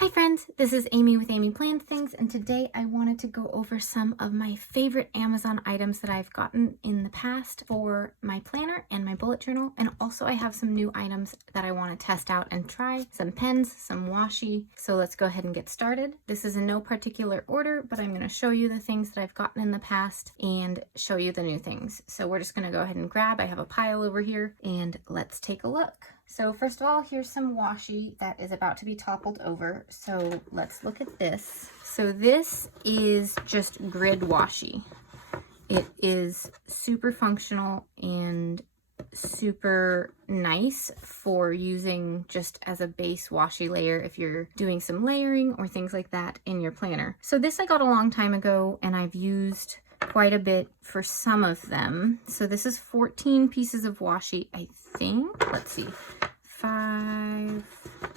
Hi friends, this is Amy with Amy Planned Things, and today I wanted to go over some of my favorite Amazon items that I've gotten in the past for my planner and my bullet journal, and also I have some new items that I want to test out and try, some pens, some washi, so let's go ahead and get started. This is in no particular order, but I'm going to show you the things that I've gotten in the past and show you the new things. So we're just going to go ahead and grab, I have a pile over here, and let's take a look. So first of all, here's some washi that is about to be toppled over. So let's look at this. So this is just grid washi. It is super functional and super nice for using just as a base washi layer if you're doing some layering or things like that in your planner. So this I got a long time ago and I've used quite a bit for some of them. So this is 14 pieces of washi, I think. Let's see. 5,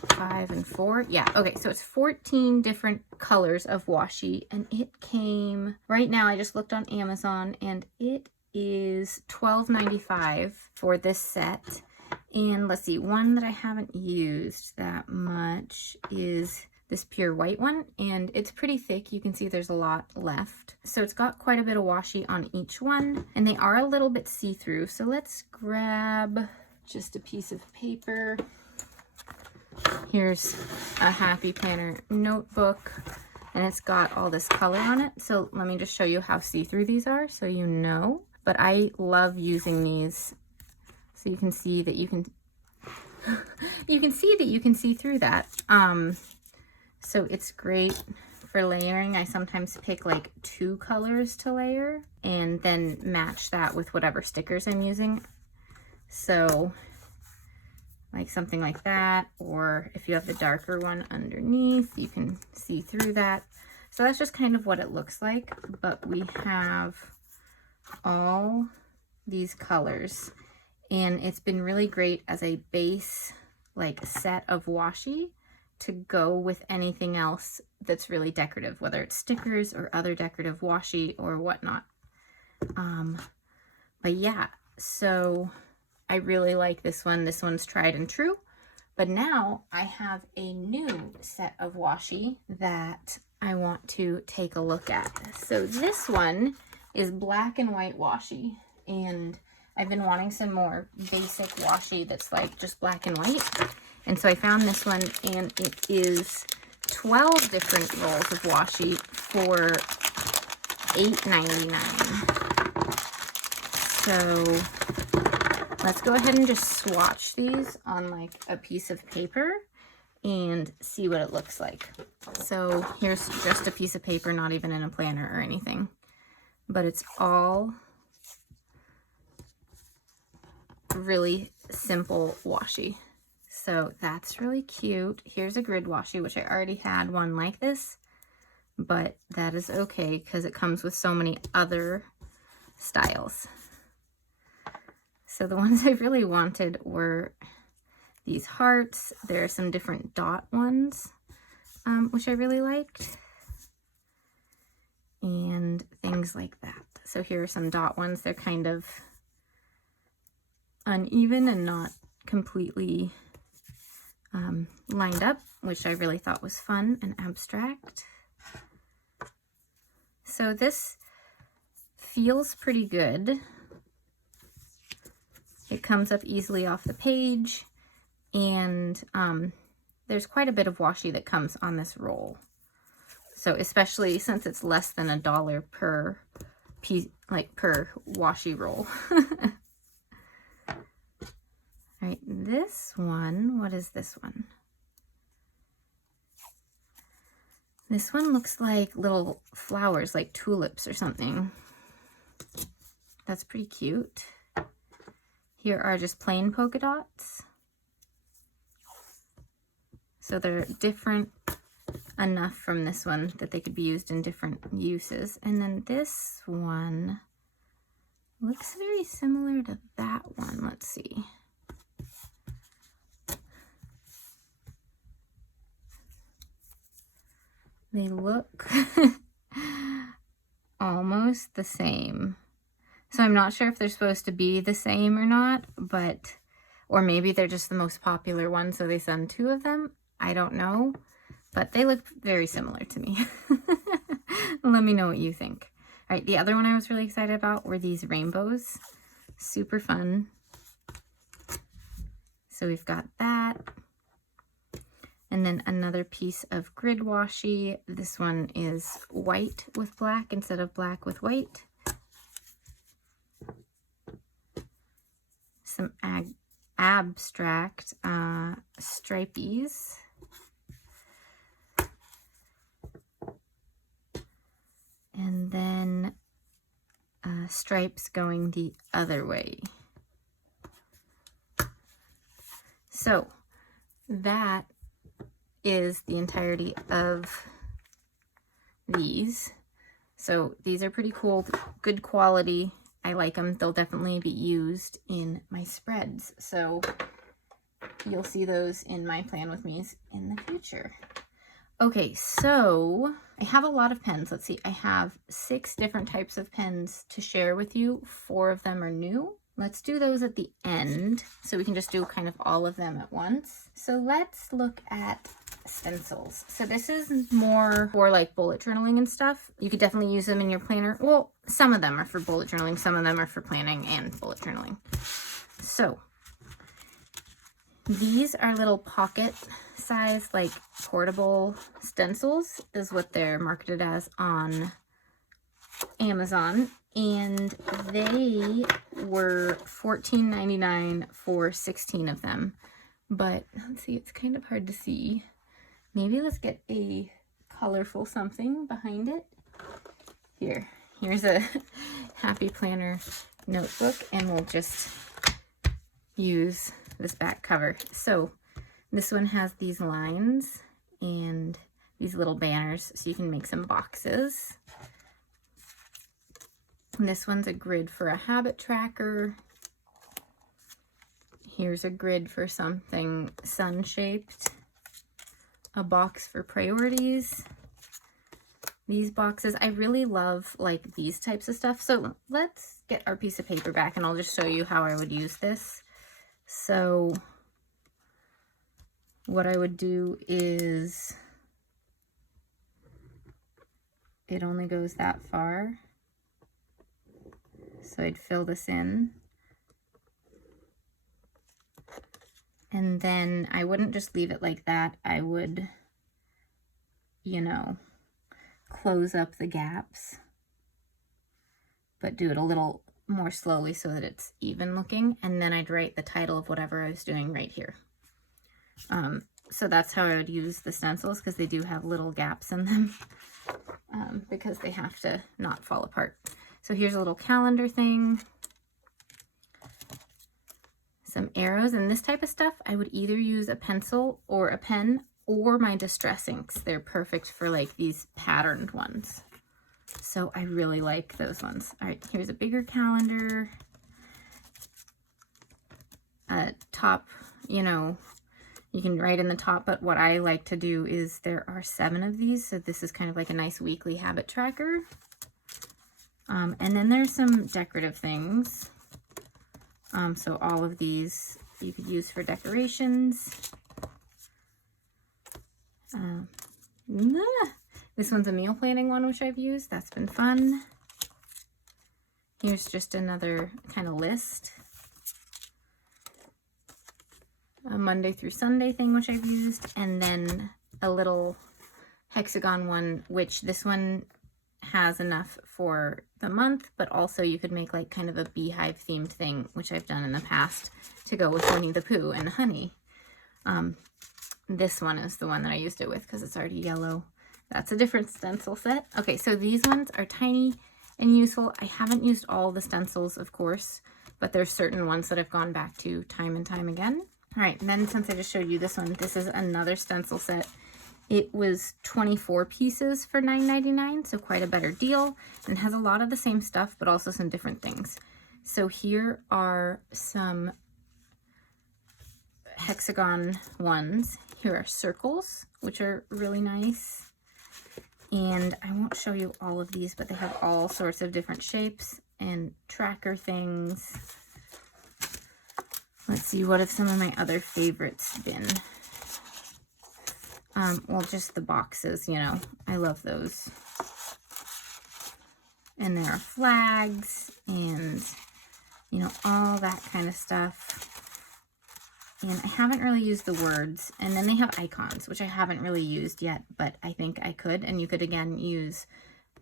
5, and 4. Yeah, okay, so it's 14 different colors of washi, and it came, right now I just looked on Amazon, and it is $12.95 for this set. And let's see, one that I haven't used that much is this pure white one, and it's pretty thick. You can see there's a lot left. So it's got quite a bit of washi on each one, and they are a little bit see-through. So let's grab just a piece of paper. Here's a Happy Planner notebook, and it's got all this color on it. So let me just show you how see-through these are so you know. But I love using these so you can see that you can see through that. So it's great for layering. I sometimes pick like 2 colors to layer and then match that with whatever stickers I'm using. So like something like that, or if you have the darker one underneath, you can see through that. So that's just kind of what it looks like, but we have all these colors, and it's been really great as a base like set of washi to go with anything else that's really decorative, whether it's stickers or other decorative washi or whatnot. But yeah, so I really like this one. This one's tried and true. But now I have a new set of washi that I want to take a look at. So this one is black and white washi. And I've been wanting some more basic washi that's like just black and white. And so I found this one, and it is 12 different rolls of washi for $8.99. So let's go ahead and just swatch these on like a piece of paper and see what it looks like. So here's just a piece of paper, not even in a planner or anything, but it's all really simple washi. So that's really cute. Here's a grid washi, which I already had one like this, but that is okay because it comes with so many other styles. So the ones I really wanted were these hearts. There are some different dot ones, which I really liked, and things like that. So here are some dot ones. They're kind of uneven and not completely lined up, which I really thought was fun and abstract. So this feels pretty good. It comes up easily off the page, and there's quite a bit of washi that comes on this roll. So especially since it's less than $1 per piece, like per washi roll. All right, this one, what is this one? This one looks like little flowers, like tulips or something. That's pretty cute. Here are just plain polka dots. So they're different enough from this one that they could be used in different uses. And then this one looks very similar to that one. Let's see. They look almost the same. So I'm not sure if they're supposed to be the same or not, but, or maybe they're just the most popular one, so they send 2 of them. I don't know. but they look very similar to me. Let me know what you think. All right, the other one I was really excited about were these rainbows. Super fun. So we've got that. And then another piece of grid washi. This one is white with black instead of black with white. Some abstract stripies. And then stripes going the other way. So that is the entirety of these. So these are pretty cool, good quality. I like them. They'll definitely be used in my spreads. So you'll see those in my plan with me's in the future. Okay, so I have a lot of pens. Let's see, I have 6 different types of pens to share with you. 4 of them are new. Let's do those at the end so we can just do kind of all of them at once. So let's look at stencils. So this is more for like bullet journaling and stuff. You could definitely use them in your planner. Well, some of them are for bullet journaling, some of them are for planning and bullet journaling. So these are little pocket size, like portable stencils is what they're marketed as on Amazon. And they were $14.99 for 16 of them. But let's see, it's kind of hard to see. Maybe let's get a colorful something behind it. Here's a Happy Planner notebook, and we'll just use this back cover. So this one has these lines and these little banners so you can make some boxes. And this one's a grid for a habit tracker. Here's a grid for something sun-shaped. A box for priorities. These boxes, I really love like these types of stuff. So let's get our piece of paper back and I'll just show you how I would use this. So what I would do is, it only goes that far. So I'd fill this in. And then I wouldn't just leave it like that. I would, you know, close up the gaps, but do it a little more slowly so that it's even looking. And then I'd write the title of whatever I was doing right here. So that's how I would use the stencils, because they do have little gaps in them because they have to not fall apart. So here's a little calendar thing. Some arrows, and this type of stuff I would either use a pencil or a pen or my distress inks. They're perfect for like these patterned ones. So I really like those ones. All right, here's a bigger calendar. Top, you know, you can write in the top, but what I like to do is there are 7 of these. So this is kind of like a nice weekly habit tracker. And then there's some decorative things. So all of these you could use for decorations. This one's a meal planning one, which I've used. That's been fun. Here's just another kind of list. A Monday through Sunday thing, which I've used. And then a little hexagon one, which this one has enough for the month, but also you could make like kind of a beehive themed thing, which I've done in the past to go with Winnie the Pooh and honey. This one is the one that I used it with because it's already yellow. That's a different stencil set. Okay, so these ones are tiny and useful. I haven't used all the stencils, of course, but there's certain ones that I've gone back to time and time again. All right, and then since I just showed you this one, this is another stencil set. It was 24 pieces for $9.99, so quite a better deal. And has a lot of the same stuff, but also some different things. So here are some hexagon ones. Here are circles, which are really nice. And I won't show you all of these, but they have all sorts of different shapes and tracker things. Let's see, what have some of my other favorites been? Well, just the boxes, you know, I love those. And there are flags and, you know, all that kind of stuff. And I haven't really used the words. And then they have icons, which I haven't really used yet, but I think I could. And you could, again, use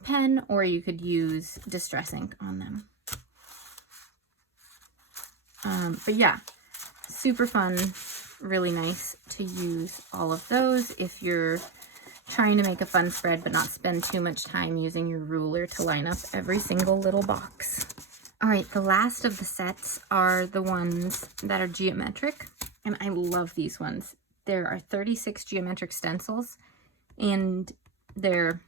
pen or you could use Distress ink on them. But yeah, super fun, really nice to use all of those if you're trying to make a fun spread but not spend too much time using your ruler to line up every single little box. All right, the last of the sets are the ones that are geometric, and I love these ones. There are 36 geometric stencils, and they're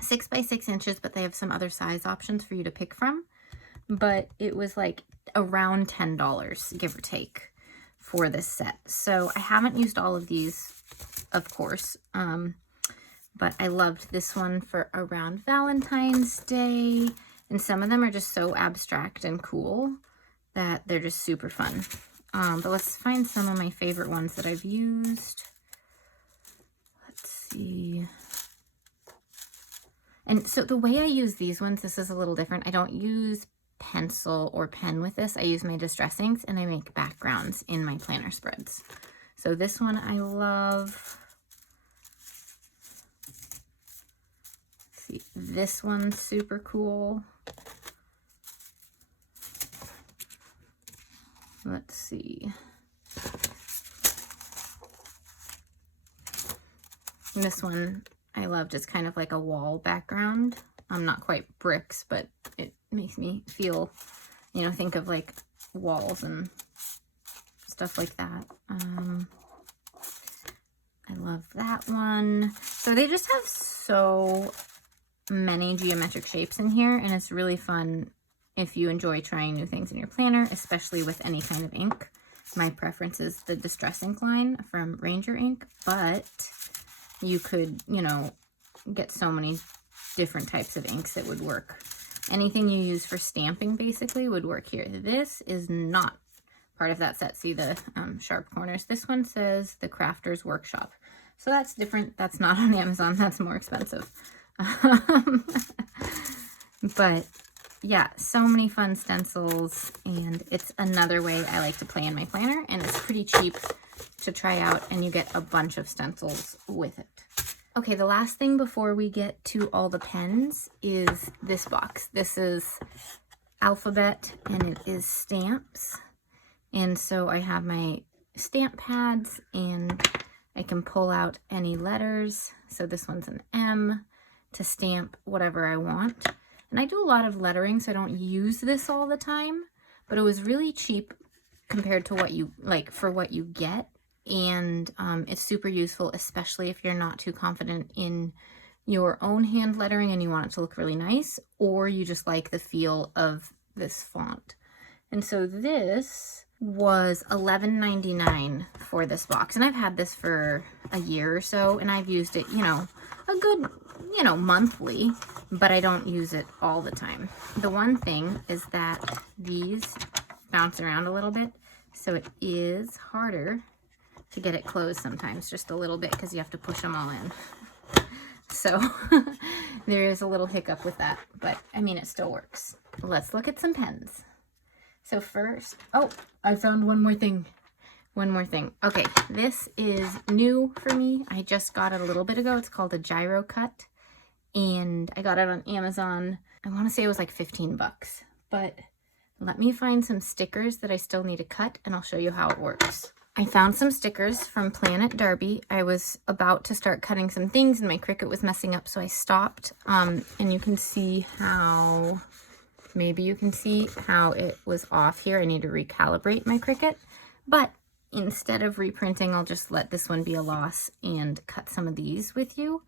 6 by 6 inches, but they have some other size options for you to pick from. But it was like around $10, give or take, for this set. So I haven't used all of these, of course, but I loved this one for around Valentine's Day. And some of them are just so abstract and cool that they're just super fun. But let's find some of my favorite ones that I've used. Let's see. And so the way I use these ones, this is a little different. I don't use pencil or pen with this. I use my Distress inks and I make backgrounds in my planner spreads. So this one I love. See, this one's super cool. Let's see. And this one I love, just kind of like a wall background. Not quite bricks, but it makes me feel, you know, think of like walls and stuff like that. I love that one. So they just have so many geometric shapes in here, and it's really fun if you enjoy trying new things in your planner, especially with any kind of ink. My preference is the Distress ink line from Ranger Ink, but you could, you know, get so many different types of inks that would work. Anything you use for stamping basically would work here. This is not part of that set. See the sharp corners? This one says the Crafter's Workshop. So that's different. That's not on Amazon. That's more expensive. But yeah, so many fun stencils, and it's another way I like to play in my planner, and it's pretty cheap to try out, and you get a bunch of stencils with it. Okay, the last thing before we get to all the pens is this box. This is alphabet, and it is stamps. And so I have my stamp pads, and I can pull out any letters. So this one's an M to stamp whatever I want. And I do a lot of lettering, so I don't use this all the time, but it was really cheap compared to what you, like, for what you get. And it's super useful, especially if you're not too confident in your own hand lettering and you want it to look really nice, or you just like the feel of this font. And so this was $11.99 for this box, and I've had this for a year or so, and I've used it, you know, a good, you know, monthly, but I don't use it all the time. The one thing is that these bounce around a little bit, so it is harder to get it closed sometimes, just a little bit, because you have to push them all in. So there is a little hiccup with that, but I mean, it still works. Let's look at some pens. So first, oh, I found one more thing. One more thing. Okay, this is new for me. I just got it a little bit ago. It's called a Gyro Cut, and I got it on Amazon. I want to say it was like 15 bucks, but let me find some stickers that I still need to cut, and I'll show you how it works. I found some stickers from Planet Derby. I was about to start cutting some things and my Cricut was messing up, so I stopped. And you can see how, maybe you can see how it was off here. I need to recalibrate my Cricut, but instead of reprinting, I'll just let this one be a loss and cut some of these with you.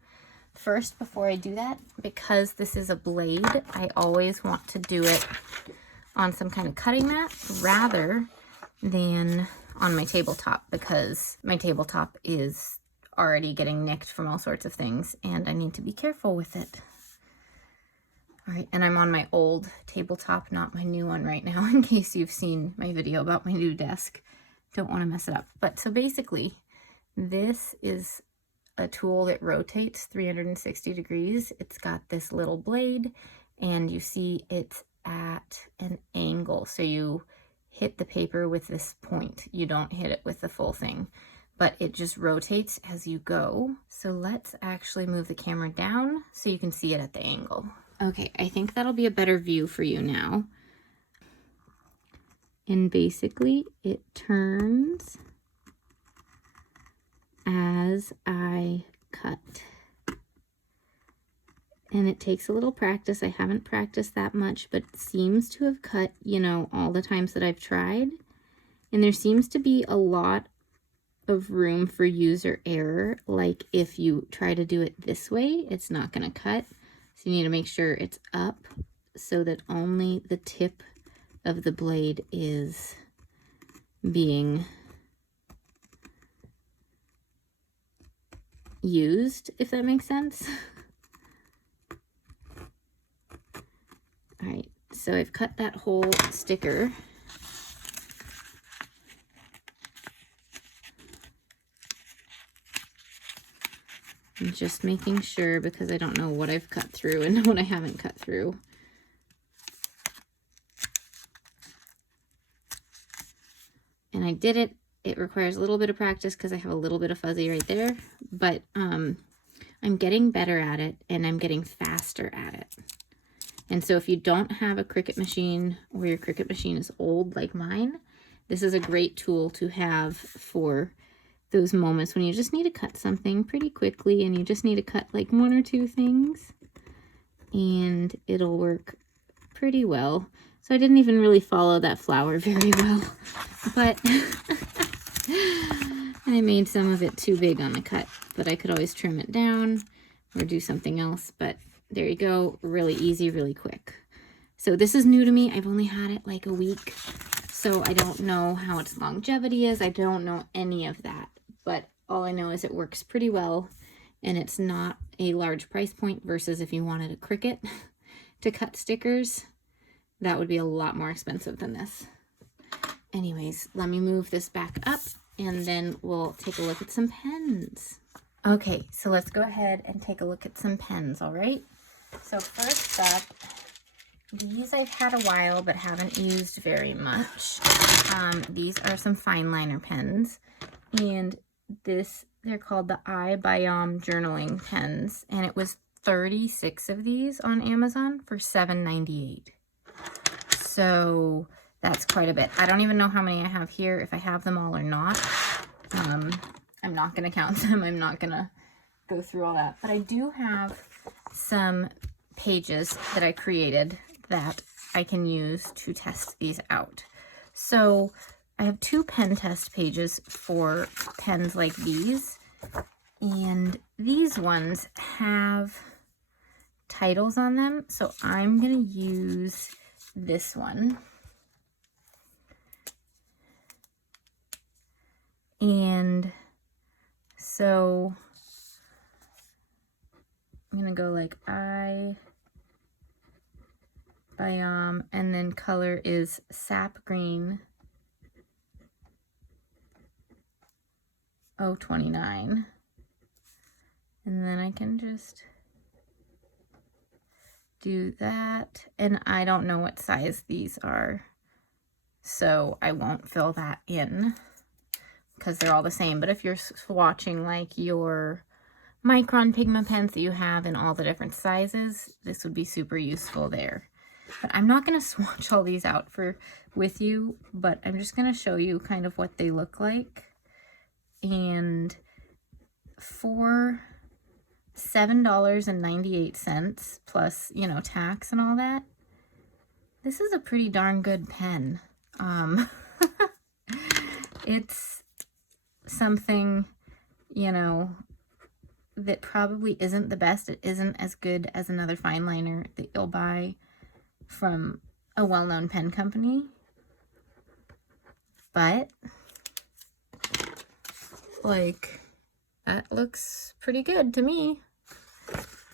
First, before I do that, because this is a blade, I always want to do it on some kind of cutting mat rather than on my tabletop, because my tabletop is already getting nicked from all sorts of things and I need to be careful with it. All right, and I'm on my old tabletop, not my new one right now, in case you've seen my video about my new desk. Don't want to mess it up. But so basically, this is a tool that rotates 360 degrees. It's got this little blade, and you see it's at an angle. So you hit the paper with this point. You don't hit it with the full thing, but it just rotates as you go. So let's actually move the camera down so you can see it at the angle. Okay, I think that'll be a better view for you now. And basically it turns as I cut. And it takes a little practice. I haven't practiced that much, but it seems to have cut, you know, all the times that I've tried. And there seems to be a lot of room for user error. Like if you try to do it this way, it's not going to cut. So you need to make sure it's up so that only the tip of the blade is being used, if that makes sense. All right, so I've cut that whole sticker. I'm just making sure because I don't know what I've cut through and what I haven't cut through. And I did it. It requires a little bit of practice because I have a little bit of fuzzy right there, but I'm getting better at it and I'm getting faster at it. And so if you don't have a Cricut machine or your Cricut machine is old like mine, this is a great tool to have for those moments when you just need to cut something pretty quickly and you just need to cut like one or two things and it'll work pretty well. So I didn't even really follow that flower very well, but I made some of it too big on the cut, but I could always trim it down or do something else. But there you go, really easy, really quick. So this is new to me. I've only had it like a week, so I don't know how its longevity is. I don't know any of that, but all I know is it works pretty well and it's not a large price point versus if you wanted a Cricut to cut stickers. That would be a lot more expensive than this. Anyways, let me move this back up and then we'll take a look at some pens. Okay, so let's go ahead and take a look at some pens, all right? So first up, these I've had a while but haven't used very much. These are some fine liner pens, and they're called the iBiome journaling pens, and it was 36 of these on Amazon for $7.98. So that's quite a bit. I don't even know how many I have here, if I have them all or not. I'm not going to count them. I'm not going to go through all that. But I do have some pages that I created that I can use to test these out. So I have 2 pen test pages for pens like these. And these ones have titles on them. So I'm going to use this one. And so I'm going to go like iBiome, and then color is sap green 029. And then I can just do that, and I don't know what size these are, so I won't fill that in because they're all the same. But if you're swatching like your micron pigment pens that you have in all the different sizes, this would be super useful there. But I'm not going to swatch all these out with you, but I'm just going to show you kind of what they look like. And for $7.98 plus, you know, tax and all that, this is a pretty darn good pen. It's something, you know, that probably isn't the best. It isn't as good as another fine liner that you'll buy from a well-known pen company, but like that looks pretty good to me.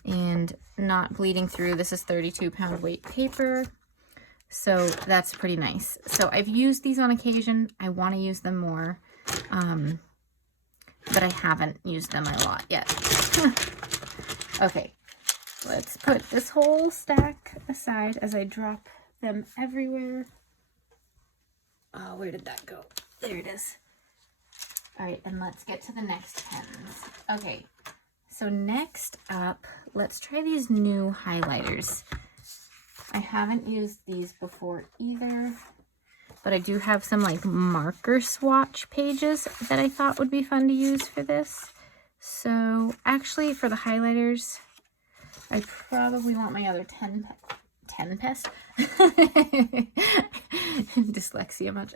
And not bleeding through. This is 32-pound weight paper, so that's pretty nice. So I've used these on occasion. I want to use them more. but I haven't used them a lot yet. Okay, let's put this whole stack aside as I drop them everywhere. Oh, where did that go? There it is. All right, and let's get to the next pens. Okay, so next up, let's try these new highlighters. I haven't used these before either, but I do have some like marker swatch pages that I thought would be fun to use for this. So actually for the highlighters, I probably want my other 10 pest. Dyslexia much.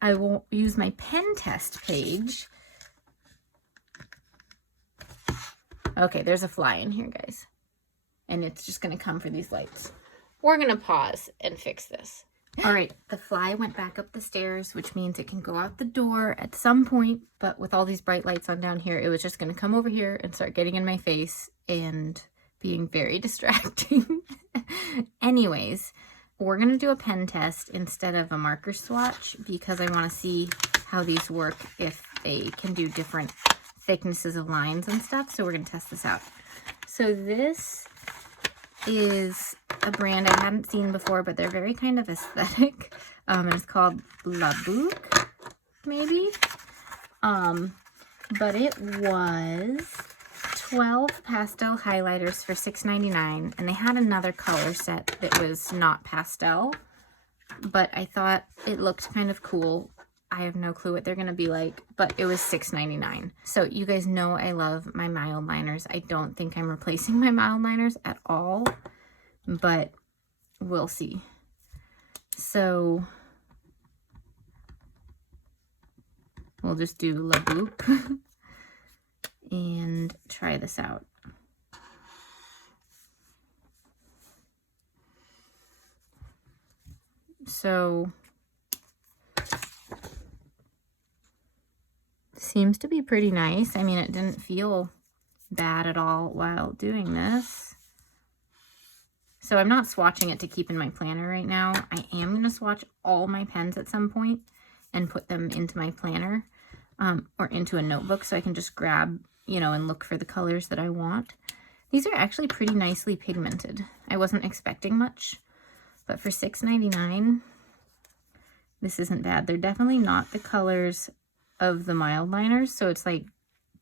I will use my pen test page. Okay, there's a fly in here, guys. And it's just gonna come for these lights. We're gonna pause and fix this. All right, the fly went back up the stairs, which means it can go out the door at some point, but with all these bright lights on down here, it was just gonna come over here and start getting in my face and being very distracting. Anyways, we're gonna do a pen test instead of a marker swatch because I wanna see how these work, if they can do different thicknesses of lines and stuff. So we're gonna test this out. So this is a brand I hadn't seen before, but they're very kind of aesthetic. And it's called La Boucle, maybe. But it was 12 pastel highlighters for $6.99, and they had another color set that was not pastel, but I thought it looked kind of cool. I have no clue what they're gonna be like, but it was $6.99. So you guys know I love my mild liners. I don't think I'm replacing my mild liners at all, but we'll see. So we'll just do La Boucle and try this out. So seems to be pretty nice. I mean, it didn't feel bad at all while doing this. So I'm not swatching it to keep in my planner right now. I am going to swatch all my pens at some point and put them into my planner or into a notebook so I can just grab, you know, and look for the colors that I want. These are actually pretty nicely pigmented. I wasn't expecting much, but for $6.99, this isn't bad. They're definitely not the colors of the mild liners, so it's like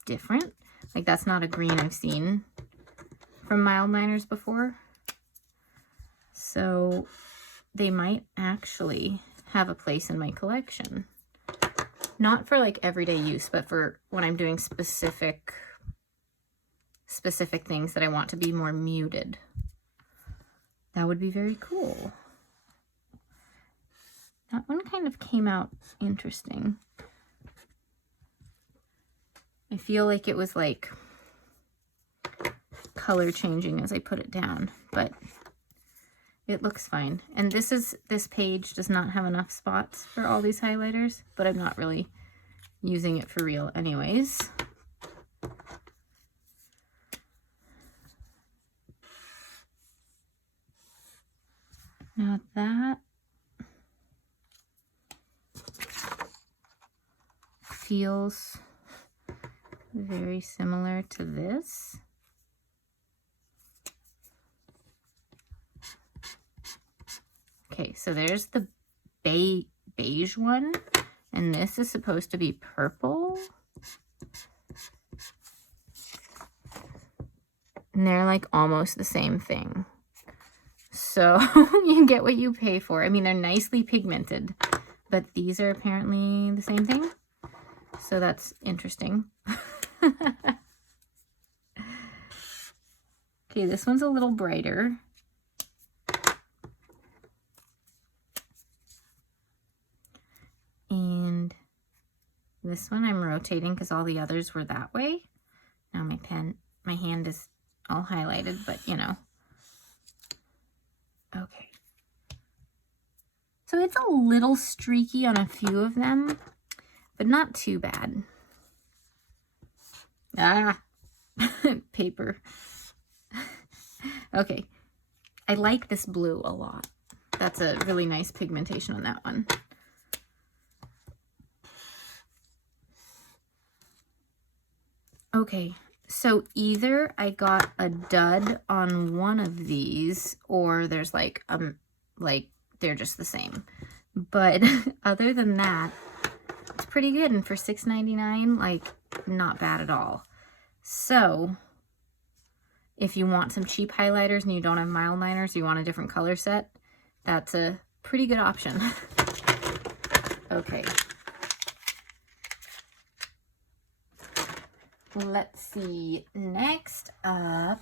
different. Like that's not a green I've seen from mild liners before. So they might actually have a place in my collection. Not for like everyday use, but for when I'm doing specific things that I want to be more muted. That would be very cool. That one kind of came out interesting. I feel like it was like color changing as I put it down, but it looks fine. And this page does not have enough spots for all these highlighters, but I'm not really using it for real anyways. Now that feels very similar to this. Okay, so there's the beige one, and this is supposed to be purple. And they're like almost the same thing. So you get what you pay for. I mean, they're nicely pigmented, but these are apparently the same thing. So that's interesting. Okay, this one's a little brighter. And this one I'm rotating because all the others were that way. Now my hand is all highlighted, but you know. Okay. So it's a little streaky on a few of them, but not too bad. Ah, paper. Okay. I like this blue a lot. That's a really nice pigmentation on that one. Okay, so either I got a dud on one of these, or there's like they're just the same. But other than that, it's pretty good. And for $6.99, like, not bad at all. So if you want some cheap highlighters and you don't have mild liners, you want a different color set, that's a pretty good option. Okay. Let's see. Next up,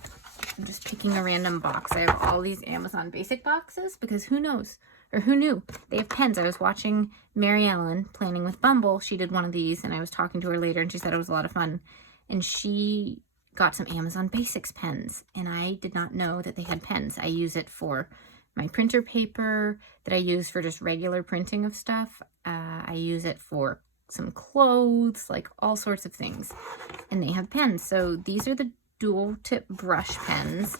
I'm just picking a random box. I have all these Amazon Basic boxes because who knows? Or who knew? They have pens. I was watching Mary Ellen Planning with Bumble. She did one of these, and I was talking to her later, and she said it was a lot of fun. And she got some Amazon Basics pens, and I did not know that they had pens. I use it for my printer paper that I use for just regular printing of stuff. I use it for some clothes, like all sorts of things. And they have pens. So these are the dual tip brush pens,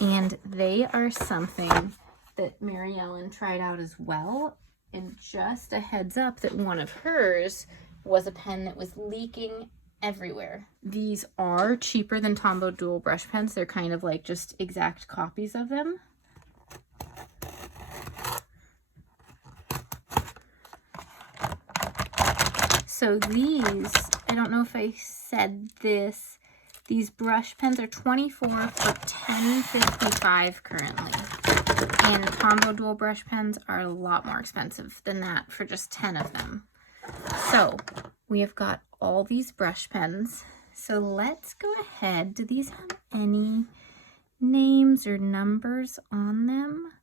and they are something that Mary Ellen tried out as well. And just a heads up that one of hers was a pen that was leaking everywhere. These are cheaper than Tombow dual brush pens. They're kind of like just exact copies of them. So these, I don't know if I said this, these brush pens are $24 for $10.55 currently. And Tombow dual brush pens are a lot more expensive than that for just 10 of them. So we have got all these brush pens. So let's go ahead. Do these have any names or numbers on them?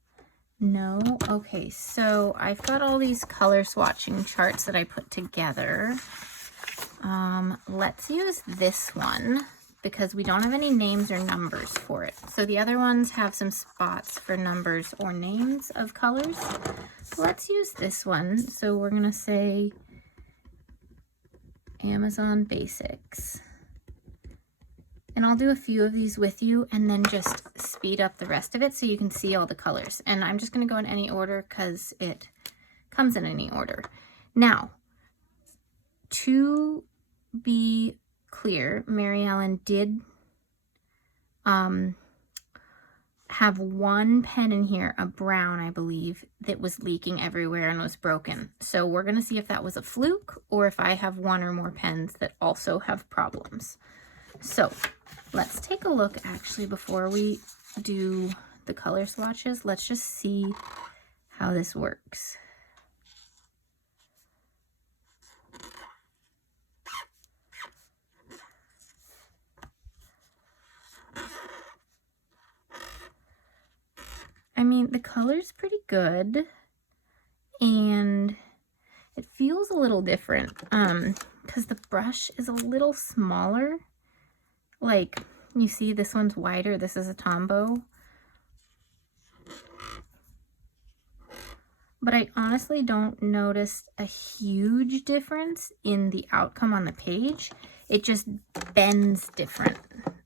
No? Okay, so I've got all these color swatching charts that I put together. Let's use this one because we don't have any names or numbers for it. So the other ones have some spots for numbers or names of colors. So let's use this one. So we're gonna say Amazon Basics. And I'll do a few of these with you and then just speed up the rest of it so you can see all the colors. And I'm just going to go in any order because it comes in any order. Now, to be clear, Mary Ellen did have one pen in here, a brown, I believe, that was leaking everywhere and was broken. So we're going to see if that was a fluke or if I have one or more pens that also have problems. So let's take a look actually before we do the color swatches. Let's just see how this works. I mean, the color's pretty good and it feels a little different because the brush is a little smaller. Like, you see this one's wider, this is a Tombow. But I honestly don't notice a huge difference in the outcome on the page. It just bends different,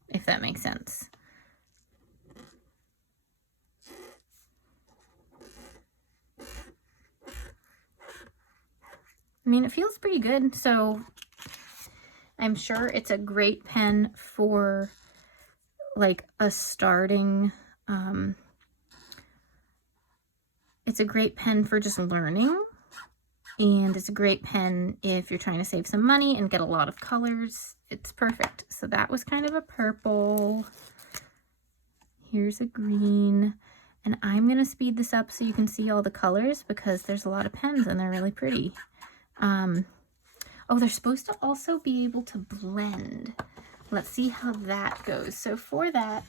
if that makes sense. I mean, it feels pretty good, so I'm sure it's a great pen for like a starting, it's a great pen for just learning, and it's a great pen if you're trying to save some money and get a lot of colors. It's perfect. So that was kind of a purple. Here's a green, and I'm going to speed this up so you can see all the colors because there's a lot of pens and they're really pretty. Oh, they're supposed to also be able to blend. Let's see how that goes. So for that,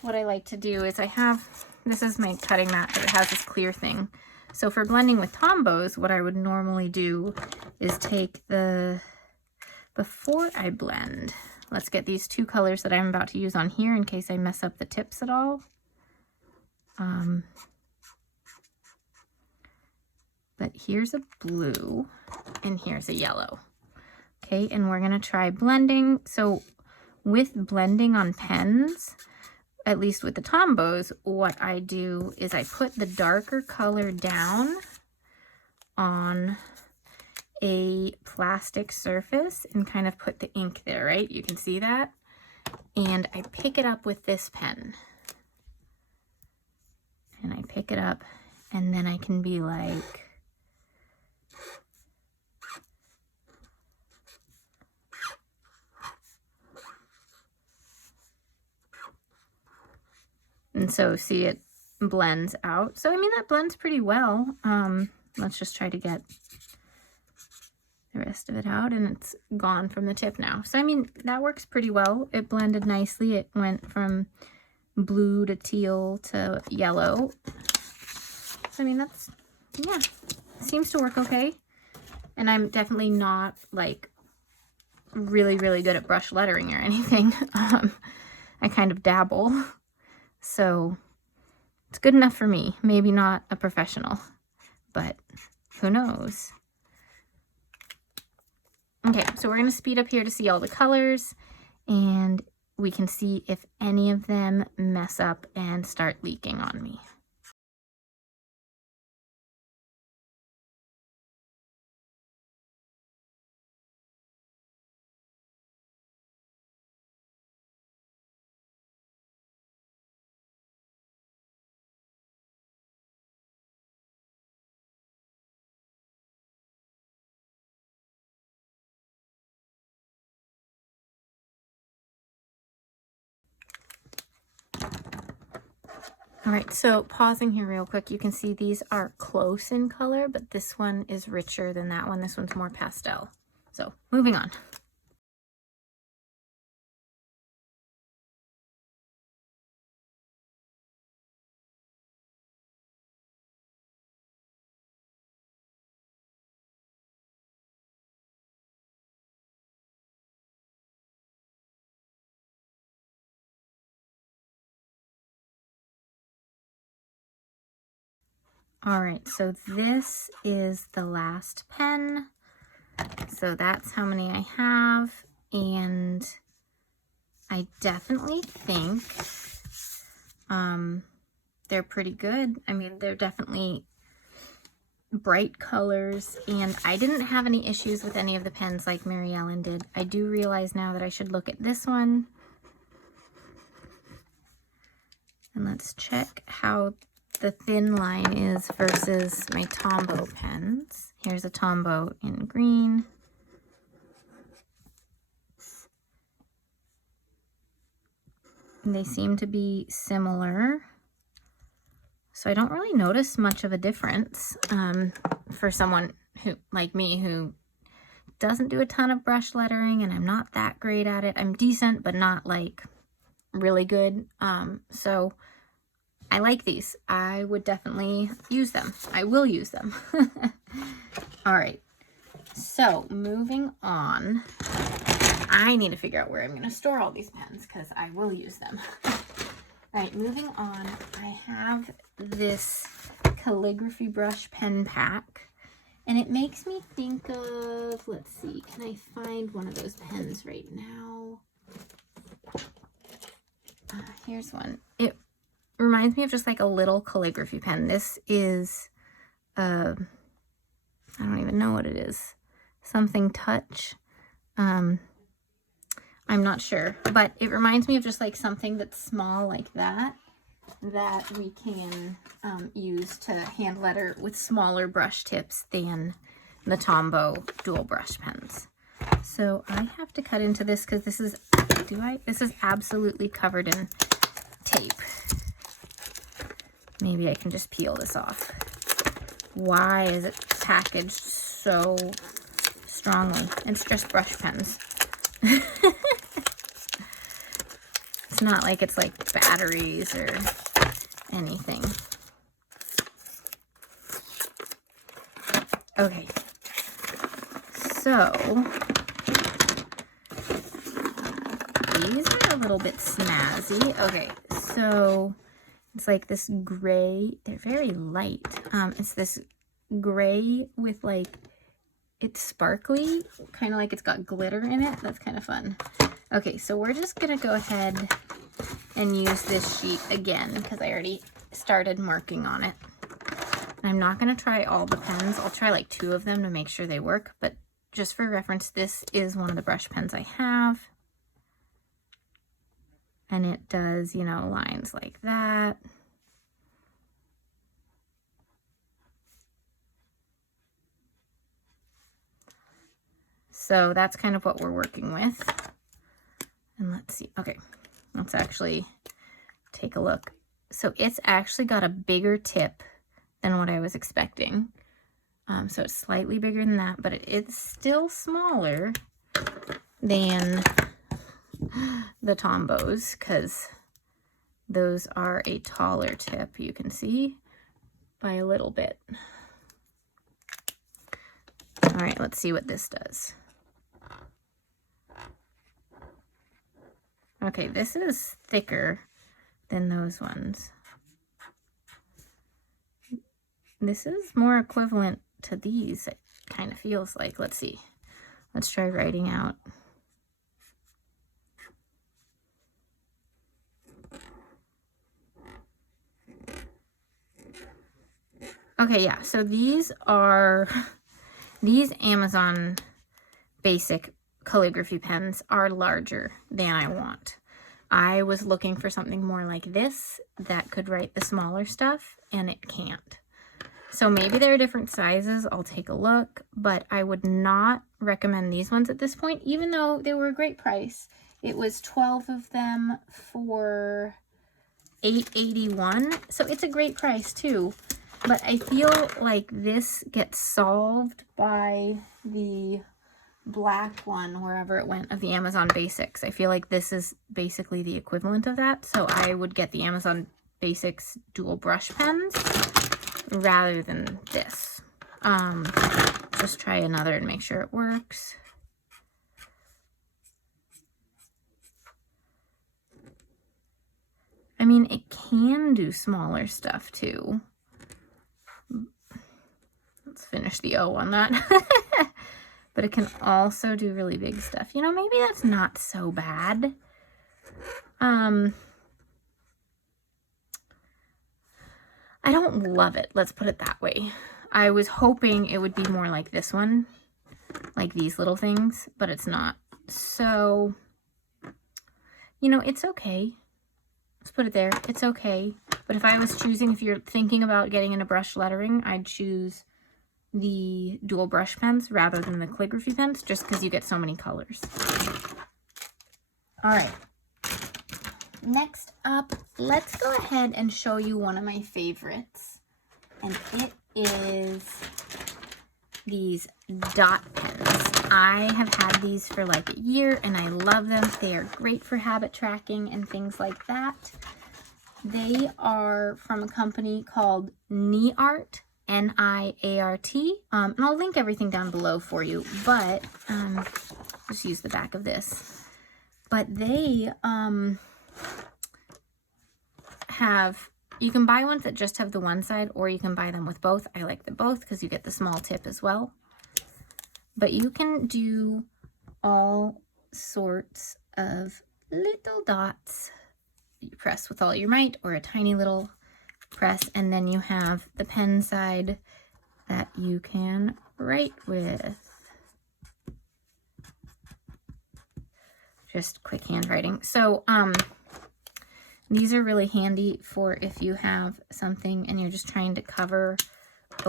what I like to do is this is my cutting mat, but it has this clear thing. So for blending with Tombows, what I would normally do is take before I blend, let's get these two colors that I'm about to use on here in case I mess up the tips at all. But here's a blue and here's a yellow. Okay, and we're gonna try blending. So with blending on pens, at least with the Tombows, what I do is I put the darker color down on a plastic surface and kind of put the ink there, right? You can see that. And I pick it up with this pen. And I pick it up, and then I can be like, and so see, it blends out. So I mean, that blends pretty well. Let's just try to get the rest of it out, and it's gone from the tip now. So I mean, that works pretty well. It blended nicely. It went from blue to teal to yellow. So I mean, that's, yeah, seems to work okay. And I'm definitely not like really good at brush lettering or anything. I kind of dabble, so it's good enough for me. Maybe not a professional, but who knows. Okay, so we're going to speed up here to see all the colors, and we can see if any of them mess up and start leaking on me. All right, so pausing here real quick, you can see these are close in color, but this one is richer than that one. This one's more pastel. So moving on. All right, so this is the last pen. So that's how many I have, and I definitely think they're pretty good. I mean, they're definitely bright colors, and I didn't have any issues with any of the pens like Mary Ellen did. I do realize now that I should look at this one. And let's check how the thin line is versus my Tombow pens. Here's a Tombow in green. And they seem to be similar. So I don't really notice much of a difference for someone who, like me, who doesn't do a ton of brush lettering, and I'm not that great at it. I'm decent, but not like really good. So I like these. I would definitely use them. I will use them. All right. So moving on, I need to figure out where I'm going to store all these pens because I will use them. All right, moving on, I have this calligraphy brush pen pack, and it makes me think of, let's see, can I find one of those pens right now? Here's one. It reminds me of just like a little calligraphy pen. This is, I don't even know what it is. Something touch. I'm not sure, but it reminds me of just like something that's small like that we can use to hand letter with smaller brush tips than the Tombow dual brush pens. So I have to cut into this because this is, this is absolutely covered in tape. Maybe I can just peel this off. Why is it packaged so strongly? It's just brush pens. It's not like it's like batteries or anything. Okay. So these are a little bit snazzy. Okay, so it's like this gray. They're very light. It's this gray with like, it's sparkly, kind of like it's got glitter in it. That's kind of fun. Okay, so we're just gonna go ahead and use this sheet again because I already started marking on it. I'm not gonna try all the pens. I'll try like 2 of them to make sure they work, but just for reference, this is one of the brush pens I have. And it does, you know, lines like that. So that's kind of what we're working with. And let's see, okay, let's actually take a look. So it's actually got a bigger tip than what I was expecting. So it's slightly bigger than that, but it's still smaller than the Tombows, because those are a taller tip, you can see, by a little bit. All right, let's see what this does. Okay, this is thicker than those ones. This is more equivalent to these, it kind of feels like. Let's see. Let's try writing out. Okay, yeah, so these Amazon basic calligraphy pens are larger than I want. I was looking for something more like this that could write the smaller stuff, and it can't. So maybe there are different sizes, I'll take a look, but I would not recommend these ones at this point, even though they were a great price. It was 12 of them for $8.81, so it's a great price too. But I feel like this gets solved by the black one, wherever it went, of the Amazon Basics. I feel like this is basically the equivalent of that, so I would get the Amazon Basics dual brush pens rather than this. Just try another and make sure it works. I mean, it can do smaller stuff too. Let's finish the O on that. But it can also do really big stuff. You know, maybe that's not so bad. I don't love it, let's put it that way. I was hoping it would be more like this one, like these little things, but it's not. So, you know, it's okay. Let's put it there. It's okay. But if I was choosing, if you're thinking about getting into brush lettering, I'd choose the dual brush pens rather than the calligraphy pens, just because you get so many colors. All right. Next up, let's go ahead and show you one of my favorites. And it is these dot pens. I have had these for like a year and I love them. They are great for habit tracking and things like that. They are from a company called NiArt, N-I-A-R-T. And I'll link everything down below for you, but just use the back of this. But they you can buy ones that just have the one side, or you can buy them with both. I like the both because you get the small tip as well. But you can do all sorts of little dots. You press with all your might, or a tiny little press, and then you have the pen side that you can write with. Just quick handwriting. So these are really handy for if you have something and you're just trying to cover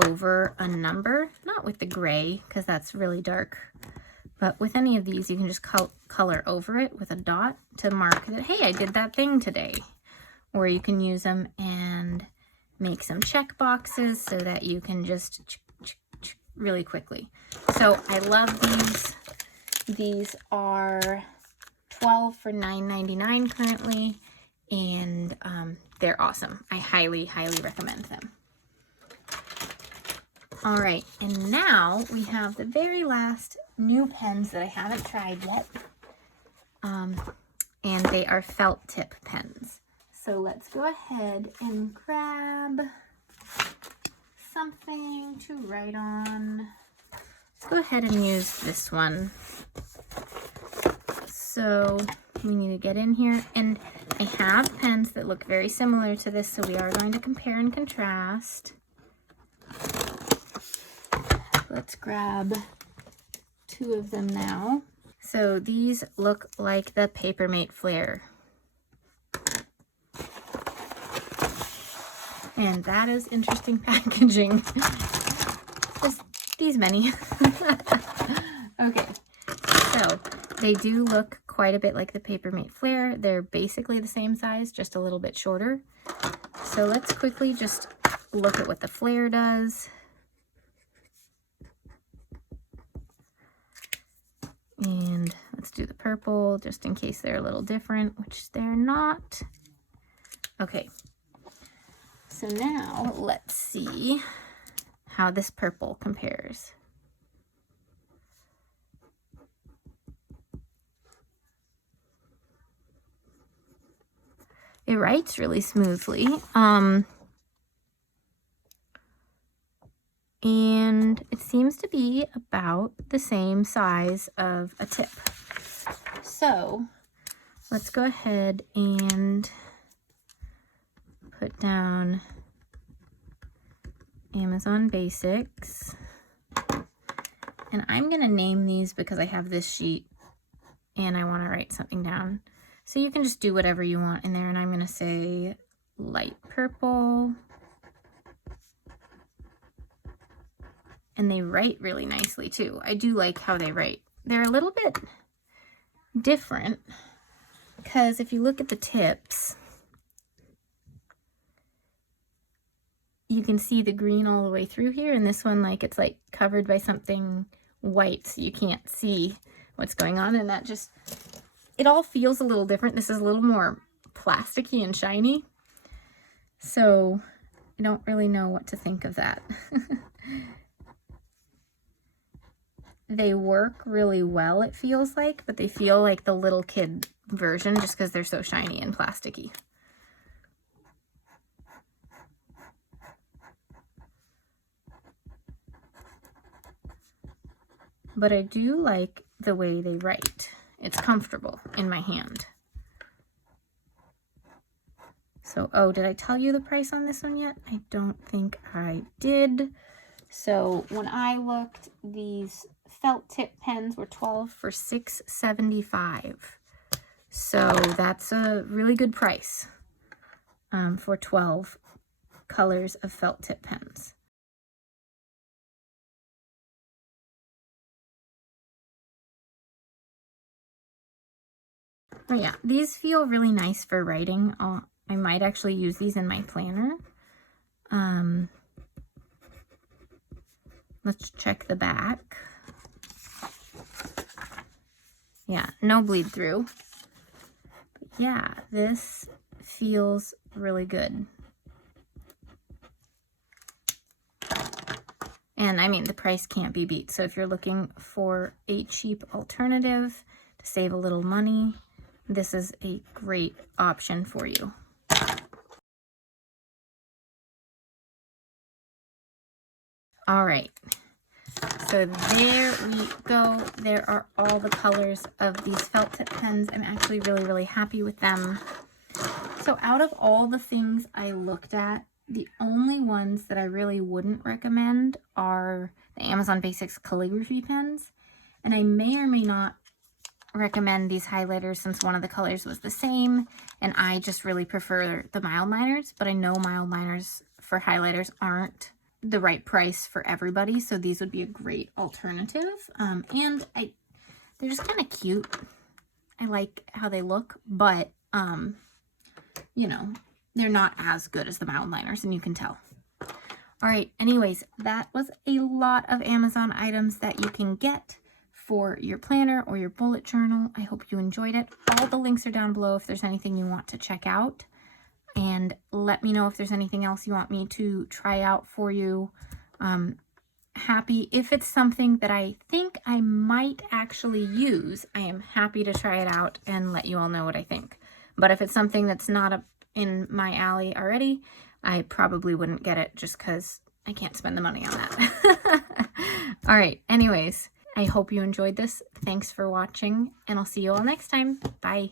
over a number, not with the gray because that's really dark, but with any of these you can just color over it with a dot to mark that, hey, I did that thing today. Or you can use them and make some check boxes so that you can just really quickly. So I love these. These are 12 for $9.99 currently, and they're awesome. I highly, highly recommend them. All right, and now we have the very last new pens that I haven't tried yet, and they are felt tip pens. So let's go ahead and grab something to write on. Let's go ahead and use this one. So we need to get in here, and I have pens that look very similar to this, so we are going to compare and contrast. Let's grab 2 of them now. So these look like the Papermate Flare. And that is interesting packaging. Just these many. Okay, so they do look quite a bit like the Papermate Flare. They're basically the same size, just a little bit shorter. So let's quickly just look at what the Flare does. And let's do the purple, just in case they're a little different, which they're not. Okay. So now let's see how this purple compares. It writes really smoothly. And it seems to be about the same size of a tip. So let's go ahead and put down Amazon Basics. And I'm gonna name these because I have this sheet and I wanna write something down. So you can just do whatever you want in there, and I'm gonna say light purple. And they write really nicely too. I do like how they write. They're a little bit different because if you look at the tips, you can see the green all the way through here, and this one, like, it's like covered by something white, so you can't see what's going on, and that just, it all feels a little different. This is a little more plasticky and shiny, so I don't really know what to think of that. They work really well, it feels like, but they feel like the little kid version just because they're so shiny and plasticky. But I do like the way they write. It's comfortable in my hand. So, oh, did I tell you the price on this one yet? I don't think I did. So when I looked, these felt tip pens were 12 for $6.75. So that's a really good price for 12 colors of felt tip pens. Oh yeah, these feel really nice for writing. I might actually use these in my planner. Let's check the back. Yeah, no bleed through. But yeah, this feels really good. And I mean, the price can't be beat. So if you're looking for a cheap alternative to save a little money, this is a great option for you. All right, so there we go. There are all the colors of these felt tip pens. I'm actually really, really happy with them. So out of all the things I looked at, the only ones that I really wouldn't recommend are the Amazon Basics calligraphy pens. And I may or may not recommend these highlighters since one of the colors was the same, and I just really prefer the mild liners, but I know mild liners for highlighters aren't the right price for everybody, so these would be a great alternative. And they're just kind of cute. I like how they look, but you know, they're not as good as the mild liners, and you can tell. All right, anyways, that was a lot of Amazon items that you can get for your planner or your bullet journal. I hope you enjoyed it. All the links are down below if there's anything you want to check out. And let me know if there's anything else you want me to try out for you. Happy if it's something that I think I might actually use, I am happy to try it out and let you all know what I think. But if it's something that's not up in my alley already, I probably wouldn't get it just because I can't spend the money on that. All right, anyways, I hope you enjoyed this. Thanks for watching, and I'll see you all next time. Bye.